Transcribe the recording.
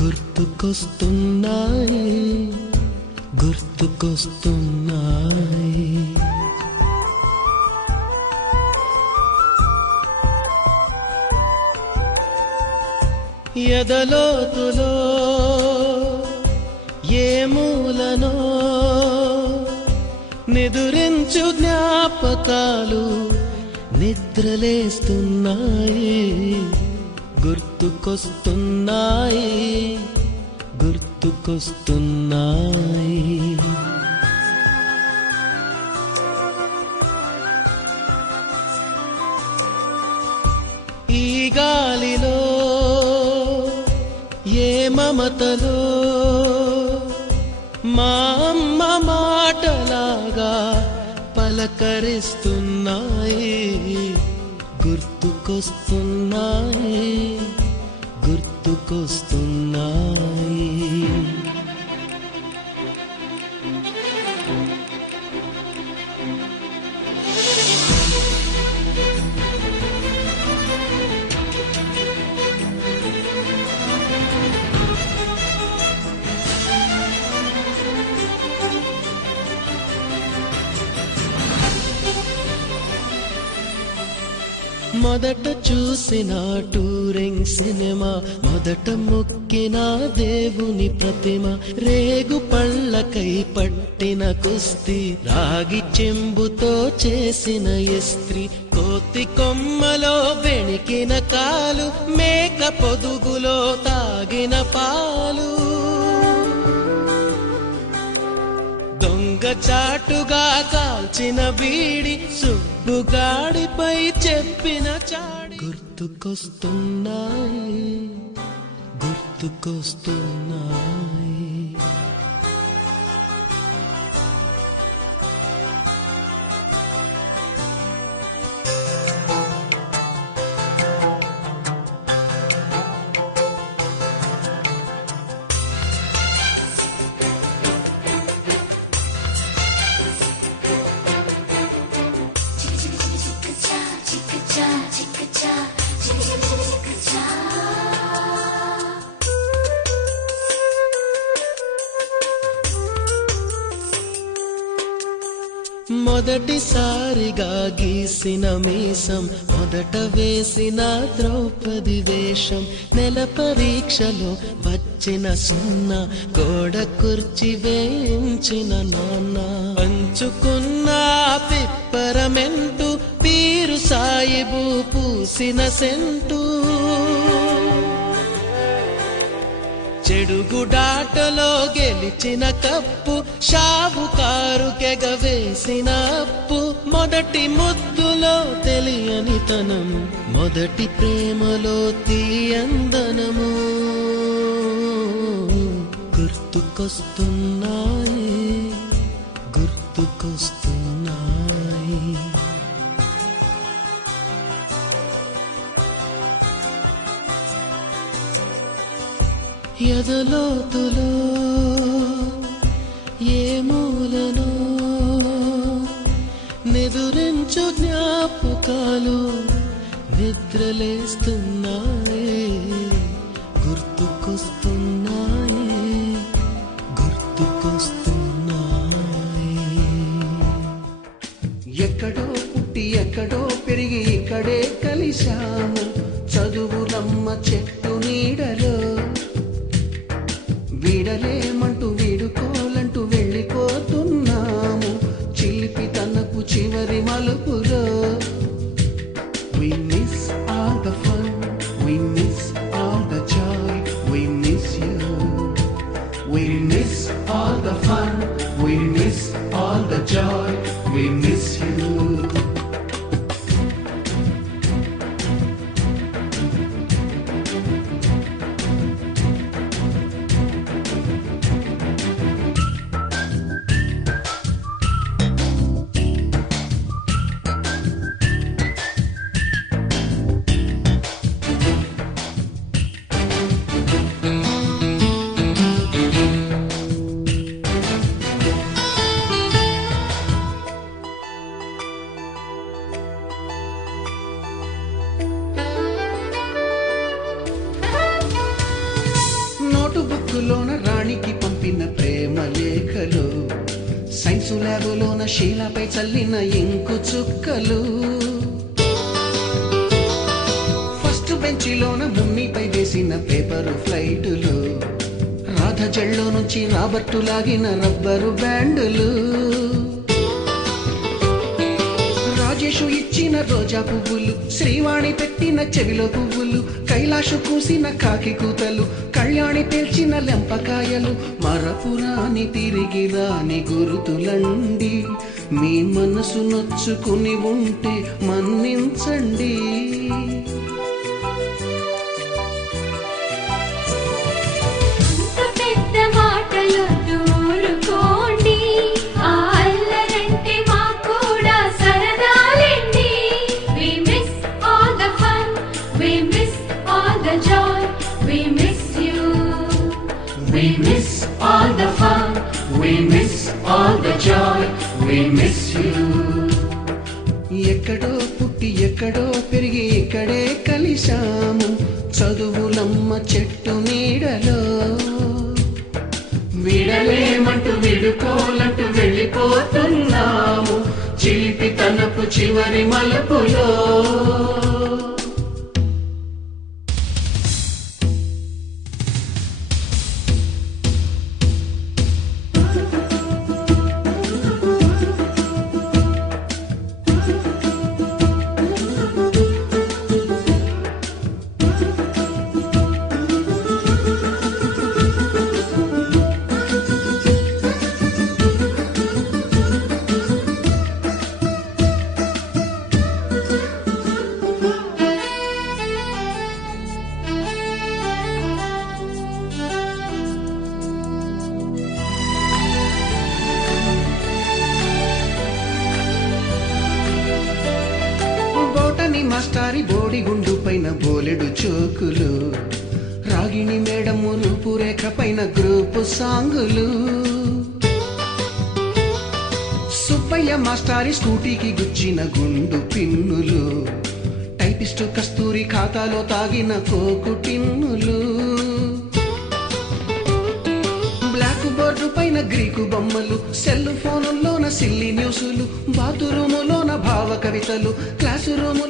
గుర్తుకొస్తున్నాయి గుర్తుకొస్తున్నాయి. ఎదలోతులో ఏ మూలనో నిదురించు జ్ఞాపకాలు నిద్రలేస్తున్నాయి. గుర్తుకొస్తున్నాయి గుర్తుకొస్తున్నాయి. ఈ గాలిలో ఏ మమతలో మా అమ్మ మాటలాగా పలకరిస్తున్నాయి. గుర్తుకొస్తున్నాయి గుర్తుకొస్తున్నాయి. మొదట చూసిన టూరింగ్ సినిమా, మొదట మొక్కిన దేవుని ప్రతిమ, రేగు పళ్ళకై పట్టిన కుస్తీ, రాగి చెంబుతో చేసిన ఇస్త్రీ, కోతి కొమ్మలో వెణికిన కాలు, మేక పొదుగులో తాగిన పాలు, దొంగ చాటుగా కాల్చిన బీడి, సుబ్బుగాడిపై చెప్పిన చాడి. గుర్తుకొస్తున్నాయి గుర్తుకొస్తున్నాయి. మొదటిసారిగా గీసిన మీసం, మొదట వేసిన ద్రౌపది వేషం, నెల పరీక్షలో వచ్చిన సున్నా, గోడ కుర్చీ వేయించిన నాన్న, పంచుకున్న పిప్పరమెంటు, పీరు సాయిబు పూసిన సెంటు, చెడుగుడాటలో గెలిచిన కప్పు, షావుకారు కెగవేసిన అప్పు, మొదటి ముద్దులో తెలియనితనం, మొదటి ప్రేమలో తీయందనము. గుర్తుకొస్తున్నాయి గుర్తుకొస్తున్నాయి. ఎదలోతులో ఏ మూలనో నిదురించు జ్ఞాపకాలు నిద్రలేస్తున్నాయి. గుర్తుకొస్తున్నాయి గుర్తుకొస్తున్నాయి. ఎక్కడో పుట్టి ఎక్కడో పెరిగి ఇక్కడే కలిశాము, చదువులమ్మ చెట్టు నీడలో, వీడలేమంటూ వీడుకోలంటూ వెళ్ళిపోతున్నాము, చిలిపి తనకు చివరి మలుపులో. We miss all the fun, we miss all the joy, we miss you. We miss all the fun, we miss all the joy, we miss you. బ్యాగులోన శీలపై చల్లిన ఇంకు చుక్కలు, ఫస్ట్ బెంచిలోన మున్నిపై వేసిన పేపరు ఫ్లైటులు, రాధ జల్లో నుంచి రాబర్టు లాగిన రబ్బరు బ్యాండులు, రాజేషు ఇచ్చిన రోజా పువ్వులు, శ్రీవాణి పెట్టిన చెవిలో పువ్వులు, కైలాషు కూసిన కాకి కూతలు, కళ్యాణి పేల్చిన లెంపకాయలు, మరపురాని తిరిగి రాని గురుతులండి. మీ మనసు నొచ్చుకుని ఉంటే మన్నించండి. We miss all the fun, we miss all the joy, we miss you. ఎక్కడో పుట్టి ఎక్కడో పెరిగి ఇక్కడే కలిశాము, చదువులమ్మ చెట్టు నీడలో. విడలేమంటూ విడుకోలంటూ వెళ్ళిపోతున్నాము, చిలిపి తనపు చివరి మలుపులో. మాస్టారి బోడిగుండు పైన బోలెడు చోకులు, రాగిణి మేడము రూపురేఖ పైన గ్రూపు సాంగులు, సుబ్బయ్య మాస్టారి స్కూటీకి గుచ్చిన గుండు పిన్నులు, టైపిస్టు కస్తూరి ఖాతాలో తాగిన కోకు టిన్నులు, బ్లాక్ బోర్డు పైన గ్రీకు బొమ్మలు, సెల్ ఫోనుల్లోన సిల్లి న్యూసులు, బాతురూములోన భావ కవితలు, క్లాసు రూములో